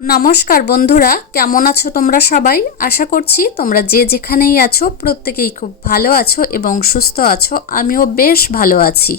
নমস্কার বন্ধুরা, কেমন আছো তোমরা সবাই? আশা করছি তোমরা যে যেখানেই আছো, প্রত্যেকেই খুব ভালো আছো এবং সুস্থ আছো। আমিও বেশ ভালো আছি।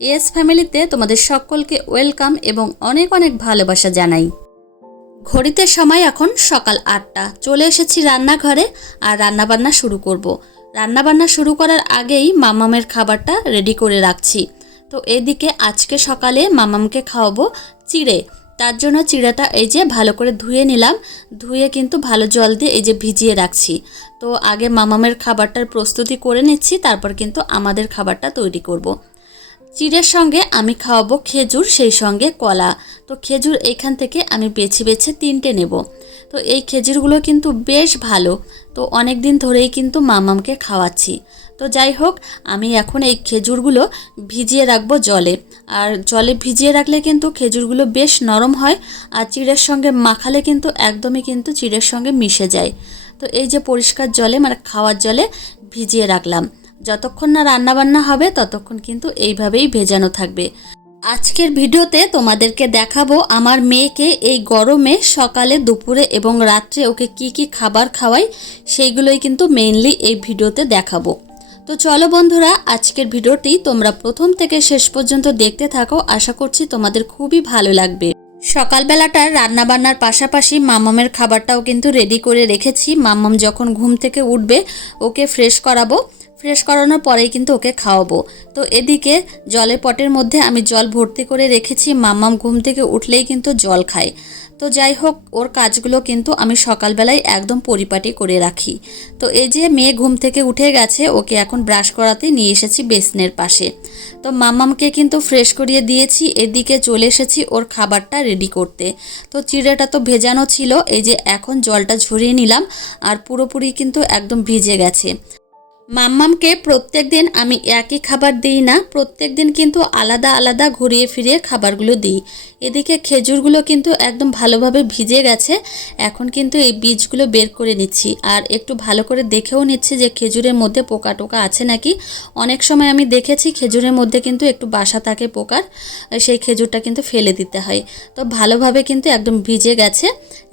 এস ফ্যামিলিতে তোমাদের সকলকে ওয়েলকাম এবং অনেক অনেক ভালোবাসা জানাই। ঘড়িতে সময় এখন সকাল আটটা। চলে এসেছি রান্নাঘরে আর রান্নাবান্না শুরু করব। রান্নাবান্না শুরু করার আগেই মামামের খাবারটা রেডি করে রাখছি। তো এদিকে আজকে সকালে মামামকে খাওয়াবো চিড়ে। তার জন্য চিড়াটা এই যে ভালো করে ধুয়ে নিলাম। ধুয়ে কিন্তু ভালো জল দিয়ে এই যে ভিজিয়ে রাখছি। তো আগে মামামের খাবারটার প্রস্তুতি করে নিচ্ছি, তারপর কিন্তু আমাদের খাবারটা তৈরি করব। চিড়ের সঙ্গে আমি খাওয়াবো খেজুর, সেই সঙ্গে কলা। তো খেজুর এখান থেকে আমি বেছে বেছে তিনটে নেব। তো এই খেজুরগুলো কিন্তু বেশ ভালো। তো অনেক দিন ধরেই কিন্তু মামামকে খাওয়াচ্ছি। তো যাই হোক, আমি এখন এই খেজুরগুলো ভিজিয়ে রাখব জলে। আর জলে ভিজিয়ে রাখলে কিন্তু খেজুরগুলো বেশ নরম হয় আর চিড়ের সঙ্গে মাখালে কিন্তু একদমই কিন্তু চিড়ের সঙ্গে মিশে যায়। তো এই যে পরিষ্কার জলে মানে খাওয়ার জলে ভিজিয়ে রাখলাম। যতক্ষণ না রান্নাবান্না হবে, ততক্ষণ কিন্তু এইভাবেই ভেজানো থাকবে। আজকের ভিডিওতে তোমাদেরকে দেখাবো আমার মেয়েকে এই গরমে সকালে, দুপুরে এবং রাত্রে ওকে কি কি খাবার খাওয়াই, সেইগুলোই কিন্তু মেইনলি এই ভিডিওতে দেখাবো। তো চলো বন্ধুরা, আজকের ভিডিওটি তোমরা প্রথম থেকে শেষ পর্যন্ত দেখতে থাকো। আশা করছি তোমাদের খুবই ভালো লাগবে। সকালবেলাটার রান্নাবান্নার পাশাপাশি মামামের খাবারটাও কিন্তু রেডি করে রেখেছি। মামাম যখন ঘুম থেকে উঠবে, ওকে ফ্রেশ করাবো। ফ্রেশ করানোর পরেই কিন্তু ওকে খাওয়াবো। তো এদিকে জলের পটের মধ্যে আমি জল ভর্তি করে রেখেছি। মাম্মাম ঘুম থেকে উঠলেই কিন্তু জল খায়। তো যাই হোক, ওর কাজগুলো কিন্তু আমি সকালবেলায় একদম পরিপাটি করে রাখি। তো এই যে মেয়ে ঘুম থেকে উঠে গেছে, ওকে এখন ব্রাশ করাতে নিয়ে এসেছি বেসনের পাশে। তো মাম্মামকে কিন্তু ফ্রেশ করিয়ে দিয়েছি। এদিকে চলে এসেছি ওর খাবারটা রেডি করতে। তো চিড়েটা তো ভেজানো ছিল, এই যে এখন জলটা ঝরিয়ে নিলাম, আর পুরোপুরি কিন্তু একদম ভিজে গেছে। মাম্মামকে প্রত্যেক দিন আমি একই খাবার দিই না, প্রত্যেক দিন কিন্তু আলাদা আলাদা ঘুরিয়ে ফিরিয়ে খাবারগুলো দিই। এদিকে খেজুরগুলো কিন্তু একদম ভালোভাবে ভিজে গেছে। এখন কিন্তু এই বীজগুলো বের করে নিচ্ছি। আর একটু ভালো করে দেখেও নিচ্ছি যে খেজুরের মধ্যে পোকা টোকা আছে নাকি। অনেক সময় আমি দেখেছি খেজুরের মধ্যে কিন্তু একটু বাসা থাকে পোকার, সেই খেজুরটা কিন্তু ফেলে দিতে হয়। তো ভালোভাবে কিন্তু একদম ভিজে গেছে।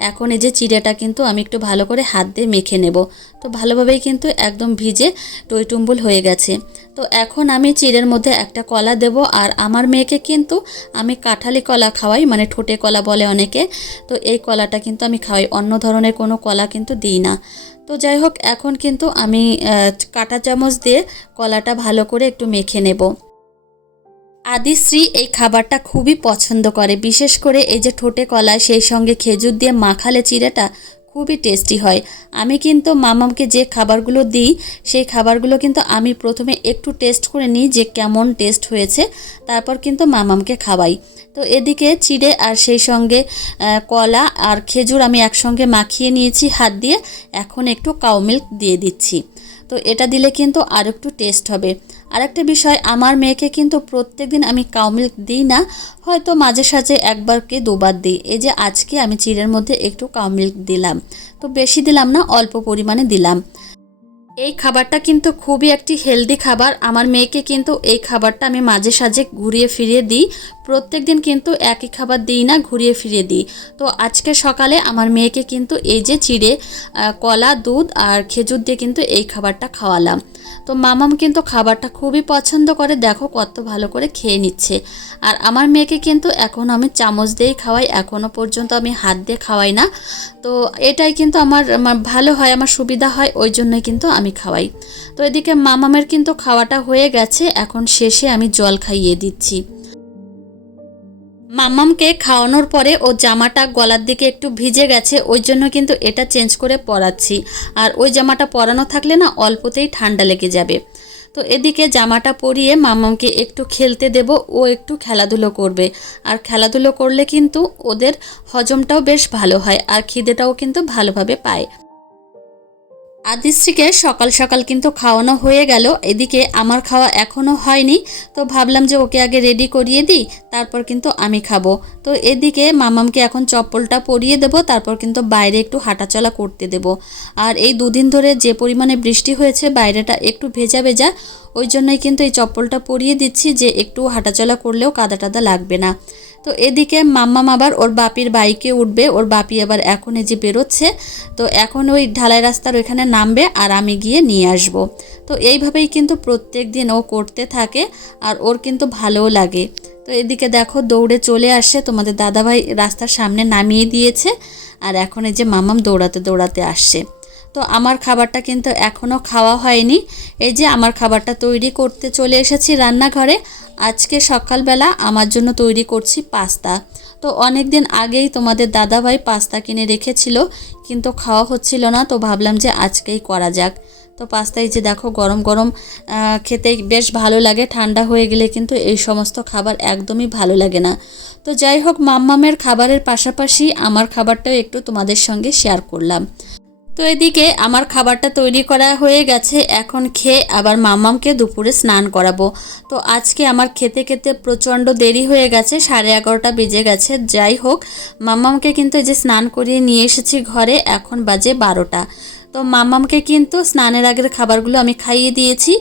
এখন এই যে চিড়েটা কিন্তু আমি একটু ভালো করে হাত দিয়ে মেখে নেব। তো ভালোভাবেই কিন্তু একদম ভিজে টইটুম্বুল হয়ে গেছে। তো এখন আমি চিড়ের মধ্যে একটা কলা দেব আর আমার মেয়েকে কিন্তু আমি কাঁঠালি কলা খাওয়াই মানে ঠোঁটে কলা বলে অনেকে। তো এই কলাটা কিন্তু আমি খাওয়াই, অন্য ধরনের কোনো কলা কিন্তু দিই না। তো যাই হোক, এখন কিন্তু আমি কাঁটা চামচ দিয়ে কলাটা ভালো করে একটু মেখে নেব। আদিশ্রী এই খাবারটা খুবই পছন্দ করে, বিশেষ করে এই যে ঠোঁটে কলা সেই সঙ্গে খেজুর দিয়ে মাখালে চিড়েটা খুবই টেস্টি হয়। আমি কিন্তু মামামকে যে খাবারগুলো দিই, সেই খাবারগুলো কিন্তু আমি প্রথমে একটু টেস্ট করে নিই যে কেমন টেস্ট হয়েছে, তারপর কিন্তু মামামকে খাওয়াই। তো এদিকে চিড়ে আর সেই সঙ্গে কলা আর খেজুর আমি একসঙ্গে মাখিয়ে নিয়েছি হাত দিয়ে, এখন একটু কাউ মিল্ক দিয়ে দিচ্ছি। তো এটা দিলে কিন্তু আর একটু টেস্ট হবে। আর একটা বিষয়, আমার মেয়েকে কিন্তু প্রত্যেক দিন আমি কাউ মিল্ক দিই না, হয়তো মাঝে সাঝে একবার কে দুবার দিই। এই যে আজকে আমি চিড়ের মধ্যে একটু কাউ মিল্ক দিলাম। তো বেশি দিলাম না, অল্প পরিমাণে দিলাম। এই খাবারটা কিন্তু খুবই একটি হেলদি খাবার। আমার মেয়েকে কিন্তু এই খাবারটা আমি মাঝে সাঝে ঘুরিয়ে ফিরিয়ে দিই। প্রত্যেক দিন কিন্তু একই খাবার দিই না, ঘুরিয়ে ফিরিয়ে দিই। তো আজকে সকালে আমার মেয়েকে কিন্তু এই যে চিড়ে কলা, দুধ আর খেজুর দিয়ে কিন্তু এই খাবারটা খাওয়ালাম। তো মামাম কিন্তু খাবারটা খুবই পছন্দ করে, দেখো কত ভালো করে খেয়ে নিচ্ছে। আর আমার মেয়েকে কিন্তু এখন আমি চামচ দিয়েই খাওয়াই এখনও পর্যন্ত আমি হাত দিয়ে খাওয়াই না। তো এটাই কিন্তু আমার ভালো হয়, আমার সুবিধা হয়, ওই জন্যই কিন্তু আমি খাওয়াই। তো এদিকে মামামের কিন্তু খাওয়াটা হয়ে গেছে, এখন শেষে আমি জল খাইয়ে দিচ্ছি। মাম্মামকে খাওয়ানোর পরে ও জামাটা গলার দিকে একটু ভিজে গেছে, ওই জন্য কিন্তু এটা চেঞ্জ করে পরাচ্ছি। আর ওই জামাটা পরানো থাকলে না অল্পতেই ঠান্ডা লেগে যাবে। তো এদিকে জামাটা পরিয়ে মামামকে একটু খেলতে দেব, ও একটু খেলাধুলো করবে। আর খেলাধুলো করলে কিন্তু ওদের হজমটাও বেশ ভালো হয়, আর খিদেটাও কিন্তু ভালোভাবে পায়। আদিশ্রীকে সকাল সকাল কিন্তু খাওয়ানো হয়ে গেল। এদিকে আমার খাওয়া এখনও হয়নি, তো ভাবলাম যে ওকে আগে রেডি করিয়ে দিই, তারপর কিন্তু আমি খাব। তো এদিকে মামামকে এখন চপ্পলটা পরিয়ে দেব, তারপর কিন্তু বাইরে একটু হাঁটাচলা করতে দেব। আর এই দুদিন ধরে যে পরিমাণে বৃষ্টি হয়েছে, বাইরেটা একটু ভেজা ভেজা, ওই জন্যই কিন্তু এই চপ্পলটা পরিয়ে দিচ্ছি যে একটু হাঁটাচলা করলেও কাদা টাদা লাগবে না। তো এদিকে মাম্মাম আবার ওর বাপির বাইকে উঠবে, ওর বাপি আবার এখন এই যে বেরোচ্ছে। তো এখন ওই ঢালাই রাস্তার ওইখানে নামবে আর আমি গিয়ে নিয়ে আসব। তো এইভাবেই কিন্তু প্রত্যেক দিন ও করতে থাকে আর ওর কিন্তু ভালোও লাগে। তো এদিকে দেখো দৌড়ে চলে আসে, তোমাদের দাদাভাই রাস্তার সামনে নামিয়ে দিয়েছে। আর এখন এই যে মামাম দৌড়াতে দৌড়াতে আসছে। তো আমার খাবারটা কিন্তু এখনও খাওয়া হয়নি। এই যে আমার খাবারটা তৈরি করতে চলে এসেছি রান্নাঘরে। আজকে সকালবেলা আমার জন্য তৈরি করছি পাস্তা। তো অনেক দিন আগেই তোমাদের দাদাভাই পাস্তা কিনে রেখেছিল, কিন্তু খাওয়া হচ্ছিল না, তো ভাবলাম যে আজকেই করা যাক। তো পাস্তায় যে দেখো গরম গরম খেতে বেশ ভালো লাগে, ঠান্ডা হয়ে গেলে কিন্তু এই সমস্ত খাবার একদমই ভালো লাগে না। তো যাই হোক, মাম্মামের খাবারের পাশাপাশি আমার খাবারটাও একটু তোমাদের সঙ্গে শেয়ার করলাম। তো এদিকে আমার খাবারটা তৈরি করা হয়ে গেছে। এখন খেয়ে আবার মামামকে দুপুরে স্নান করাবো। তো আজকে আমার খেতে খেতে প্রচণ্ড দেরি হয়ে গেছে, সাড়ে এগারোটা বেজে গেছে। যাই হোক, মামামকে কিন্তু এই যে স্নান করিয়ে নিয়ে এসেছি ঘরে, এখন বাজে বারোটা। তো মামামকে কিন্তু স্নানের আগের খাবারগুলো আমি খাইয়ে দিয়েছি।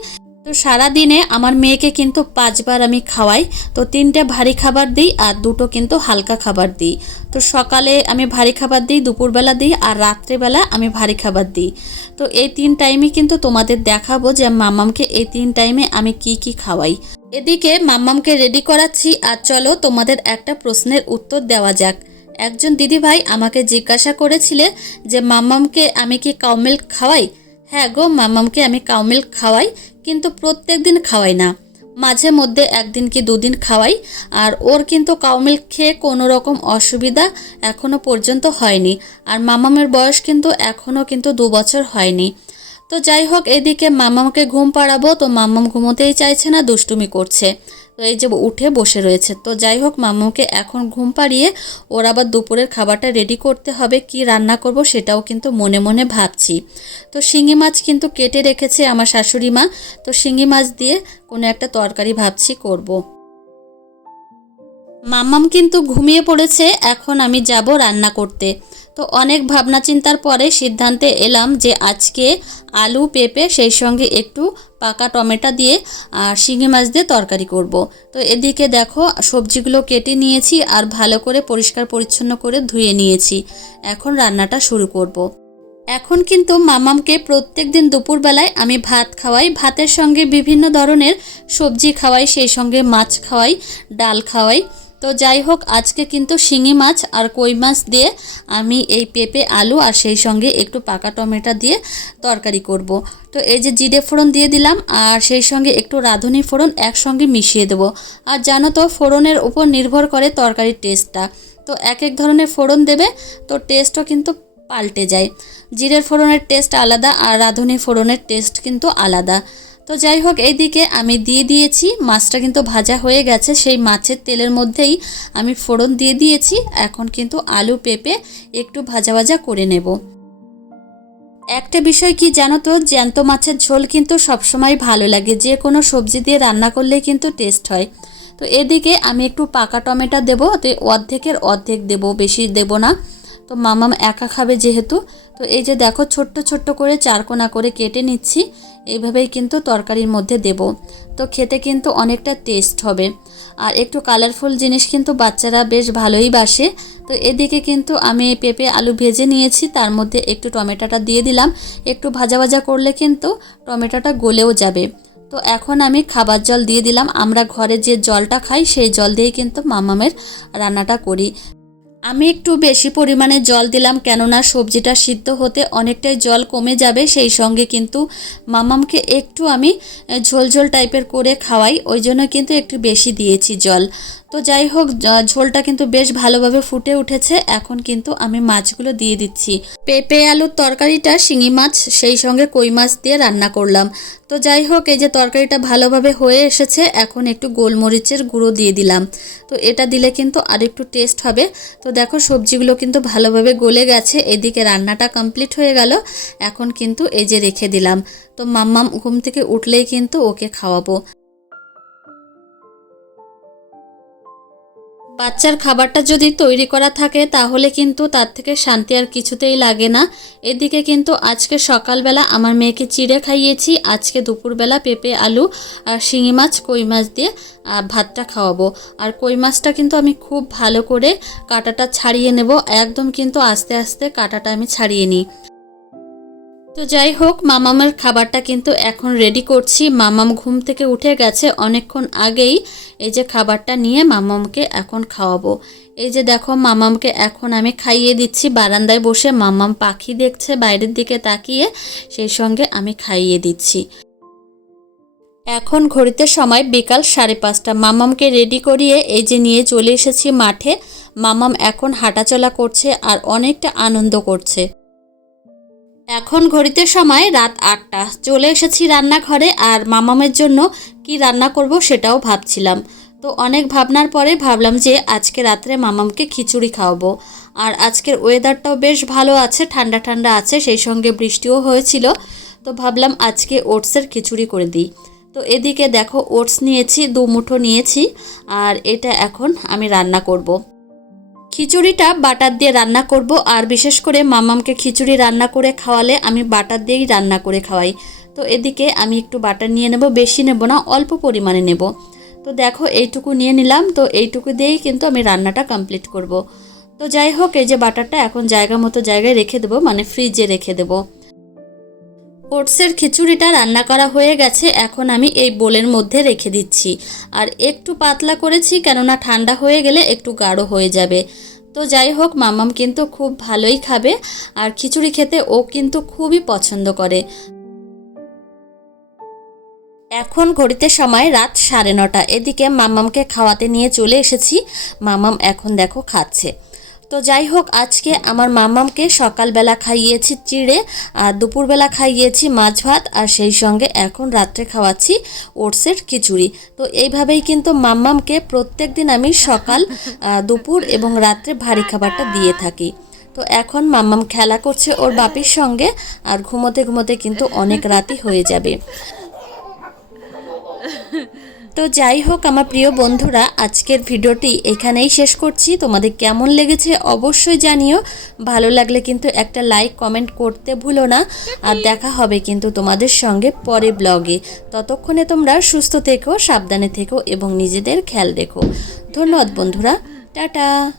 তো সারা দিনে আমার মেয়েকে কিন্তু পাঁচবার আমি খাওয়াই, তো তিনটে ভারী খাবার দিই আর দুটো কিন্তু হালকা খাবার দিই। তো সকালে আমি ভারী খাবার দিই, দুপুরবেলা দিই আর রাত্রেবেলা আমি ভারী খাবার দিই। তো এই তিন টাইমে কিন্তু তোমাদের দেখাবো যে মাম্মামকে এই তিন টাইমে আমি কি কি খাওয়াই। এদিকে মাম্মামকে রেডি করাচ্ছি আর চলো তোমাদের একটা প্রশ্নের উত্তর দেওয়া যাক। একজন দিদিভাই আমাকে জিজ্ঞাসা করেছিলে যে মাম্মামকে আমি কি কাউ মিল্ক খাওয়াই? হ্যাঁ গো মাম্মামকে আমি কাউ মিল্ক খাওয়াই। কিন্তু প্রত্যেক দিন খাওয়াই না। মাঝে মধ্যে একদিন কি দুদিন খাওয়াই, আর ওর কিন্তু কাউ মিল্ক খেয়ে কোনো রকম অসুবিধা এখনও পর্যন্ত হয়নি। আর মামামের বয়স কিন্তু এখনও কিন্তু দু বছর হয়নি। তো যাই হোক, এদিকে মামামকে ঘুম পাড়াবো, তো মামাম ঘুমোতেই চাইছে না, দুষ্টুমি করছে। তো এই যে উঠে বসে রয়েছে। তো যাই হোক মামামকে এখন ঘুম পাড়িয়ে ওর আবার দুপুরের খাবারটা রেডি করতে হবে, কি রান্না করব সেটাও কিন্তু মনে মনে ভাবছি। তো শিঙি মাছ কিন্তু কেটে রেখেছে আমার শাশুড়ি মা, তো শিঙি মাছ দিয়ে কোনো একটা তরকারি ভাবছি করব। মাম্মাম কিন্তু ঘুমিয়ে পড়েছে, এখন আমি যাব রান্না করতে। তো অনেক ভাবনা চিন্তার পরে সিদ্ধান্তে এলাম যে আজকে আলু পেঁপে সেই সঙ্গে একটু পাকা টমেটো দিয়ে আর শিঙি মাছ দিয়ে তরকারি করব। তো এদিকে দেখো সবজিগুলো কেটে নিয়েছি আর ভালো করে পরিষ্কার পরিচ্ছন্ন করে ধুয়ে নিয়েছি এখন রান্নাটা শুরু করব। এখন কিন্তু মামামকে প্রত্যেক দিন দুপুরবেলায় আমি ভাত খাওয়াই ভাতের সঙ্গে বিভিন্ন ধরনের সবজি খাওয়াই, সেই সঙ্গে মাছ খাওয়াই, ডাল খাওয়াই তো যাই হোক, আজকে কিন্তু শিঙি মাছ আর কই মাছ দিয়ে আমি এই পেঁপে, আলু আর সেই সঙ্গে একটু পাকা টমেটো দিয়ে তরকারি করব। তো এই যে জিরে ফোড়ন দিয়ে দিলাম আর সেই সঙ্গে একটু রাঁধুনি ফোড়ন একসঙ্গে মিশিয়ে দেবো। আর জানো তো, ফোড়নের উপর নির্ভর করে তরকারির টেস্টটা। তো এক এক ধরনের ফোড়ন দেবে, তো টেস্টও কিন্তু পাল্টে যায়। জিরের ফোড়নের টেস্ট আলাদা আর রাঁধুনি ফোড়নের টেস্ট কিন্তু আলাদা। তো যাই হোক, এইদিকে আমি দিয়ে দিয়েছি। মাছটা কিন্তু ভাজা হয়ে গেছে। সেই মাছের তেলের মধ্যেই আমি ফোড়ন দিয়ে দিয়েছি। এখন কিন্তু আলু পেঁপে একটু ভাজা ভাজা করে নেব। একটা বিষয় কি জানো তো, জ্যান্ত মাছের ঝোল কিন্তু সবসময় ভালো লাগে। যে কোনো সবজি দিয়ে রান্না করলে কিন্তু টেস্ট হয়। তো এদিকে আমি একটু পাকা টমেটো দেবো। তো অর্ধেকের অর্ধেক দেব, বেশি দেব না। তো মামাম একা খাবে যেহেতু, তো এই যে দেখো ছোট্ট ছোট্ট করে চারকোনা করে কেটে নিচ্ছি এইভাবেই কিন্তু তরকারির মধ্যে দেব। তো খেতে কিন্তু অনেকটা টেস্ট হবে। আর একটু কালারফুল জিনিস কিন্তু বাচ্চারা বেশ ভালোই বাসে। তো এদিকে কিন্তু আমি পেঁপে, আলু ভেজে নিয়েছি, তার মধ্যে একটু টমেটোটা দিয়ে দিলাম। একটু ভাজা ভাজা করলে কিন্তু টমেটোটা গলেও যাবে। তো এখন আমি খাবার জল দিয়ে দিলাম। আমরা ঘরে যে জলটা খাই, সেই জল দিয়েই কিন্তু মামামের রান্নাটা করি। আমি একটু বেশি পরিমাণে জল দিলাম কেননা সবজিটা সিদ্ধ হতে অনেকটাই জল কমে যাবে, সেই সঙ্গে কিন্তু মামামকে একটু আমি ঝোলঝোল টাইপের করে খাওয়াই, ওই জন্য কিন্তু একটু বেশি দিয়েছি জল। তো যাই হোক ঝোলটা কিন্তু বেশ ভালোভাবে ফুটে উঠেছে। এখন কিন্তু আমি মাছগুলো দিয়ে দিচ্ছি। পেঁপে, আলুর তরকারিটা, শিঙি মাছ, সেই সঙ্গে কই মাছ দিয়ে রান্না করলাম। তো যাই হোক, এই যে তরকারিটা ভালোভাবে হয়ে এসেছে, এখন একটু গোলমরিচের গুঁড়ো দিয়ে দিলাম। তো এটা দিলে কিন্তু আর একটু টেস্ট হবে। তো দেখো, সবজিগুলো কিন্তু ভালোভাবে গলে গেছে, এদিকে রান্নাটা কমপ্লিট হয়ে গেল। এখন কিন্তু এই যে রেখে দিলাম। তো মাম্মাম ঘুম থেকে উঠলেই কিন্তু ওকে খাওয়াবো। বাচ্চার খাবারটা যদি তৈরি করা থাকে, তাহলে কিন্তু তার থেকে শান্তি আর কিছুতেই লাগে না। এদিকে কিন্তু আজকে সকালবেলা আমার মেয়েকে চিড়ে খাইয়েছি, আজকে দুপুরবেলা পেঁপে, আলু আর শিঙি মাছ, কই মাছ দিয়ে ভাতটা খাওয়াবো। আর কই মাছটা কিন্তু আমি খুব ভালো করে কাঁটাটা ছাড়িয়ে নেব। একদম কিন্তু আস্তে আস্তে কাঁটাটা আমি ছাড়িয়ে নিই। তো যাই হোক, মামামের খাবারটা কিন্তু এখন রেডি করছি। মামাম ঘুম থেকে উঠে গেছে অনেকক্ষণ আগেই। এই যে খাবারটা নিয়ে মামামকে এখন খাওয়াবো। এই যে দেখো, মামামকে এখন আমি খাইয়ে দিচ্ছি। বারান্দায় বসে মামাম পাখি দেখছে, বাইরের দিকে তাকিয়ে সেই সঙ্গে আমি খাইয়ে দিচ্ছি। এখন ঘড়িতে সময় বিকাল সাড়ে পাঁচটা। মামামকে রেডি করিয়ে এই যে নিয়ে চলে এসেছি মাঠে। মামাম এখন হাঁটাচলা করছে আর অনেকটা আনন্দ করছে। এখন ঘড়িতে সময় রাত আটটা। চলে এসেছি রান্নাঘরে, আর মামামের জন্য কি রান্না করব সেটাও ভাবছিলাম। তো অনেক ভাবনার পরে ভাবলাম যে আজকে রাত্রে মামামকে খিচুড়ি খাওয়াবো। আর আজকের ওয়েদারটাও বেশ ভালো আছে, ঠান্ডা ঠান্ডা আছে, সেই সঙ্গে বৃষ্টিও হয়েছিল। তো ভাবলাম আজকে ওটসের খিচুড়ি করে দিই। তো এদিকে দেখো, ওটস নিয়েছি, দু মুঠো নিয়েছি, আর এটা এখন আমি রান্না করব। খিচুড়িটা বাটার দিয়ে রান্না করব, আর বিশেষ করে মামামকে খিচুড়ি রান্না করে খাওয়ালে আমি বাটার দিয়েই রান্না করে খাওয়াই। তো এদিকে আমি একটু বাটার নিয়ে নেব, বেশি নেব না, অল্প পরিমাণে নেব। তো দেখো এইটুকু নিয়ে নিলাম, তো এইটুকু দিয়েই কিন্তু আমি রান্নাটা কমপ্লিট করব। তো যাই হোক, এই যে বাটারটা এখন জায়গা মতো জায়গায় রেখে দেবো মানে ফ্রিজে রেখে দেবো। ওটসের খিচুড়িটা রান্না করা হয়ে গেছে, এখন আমি এই বোলের মধ্যে রেখে দিচ্ছি। আর একটু পাতলা করেছি, কেননা ঠান্ডা হয়ে গেলে একটু গাঢ় হয়ে যাবে। তো যাই হোক, মামাম কিন্তু খুব ভালোই খাবে, আর খিচুড়ি খেতে ও কিন্তু খুবই পছন্দ করে। এখন ঘড়িতে সময় রাত সাড়ে নটা, এদিকে মামামকে খাওয়াতে নিয়ে চলে এসেছি। মামাম এখন দেখো খাচ্ছে। তো যাই হোক, আজকে আমার মামামকে সকালবেলা খাইয়েছি চিড়ে আর দুপুরবেলা খাইয়েছি মাছ ভাত আর সেই সঙ্গে এখন রাত্রে খাওয়াচ্ছি ওটসের খিচুড়ি। তো এইভাবেই কিন্তু মাম্মামকে প্রত্যেক দিন আমি সকাল দুপুর এবং রাত্রে ভারী খাবারটা দিয়ে থাকি। তো এখন মাম্মাম খেলা করছে ওর বাপির সঙ্গে আর ঘুমোতে ঘুমোতে কিন্তু অনেক রাতই হয়ে যাবে। তো যাই হোক, আমার প্রিয় বন্ধুরা, আজকের ভিডিওটি এখানেই শেষ করছি। তোমাদের কেমন লেগেছে অবশ্যই জানিও। ভালো লাগলে কিন্তু একটা লাইক, কমেন্ট করতে ভুলো না। আর দেখা হবে কিন্তু তোমাদের সঙ্গে পরে ব্লগে। ততক্ষণে তোমরা সুস্থ থেকো, সাবধানে থেকো এবং নিজেদের খেয়াল রেখো। ধন্যবাদ বন্ধুরা। টাটা।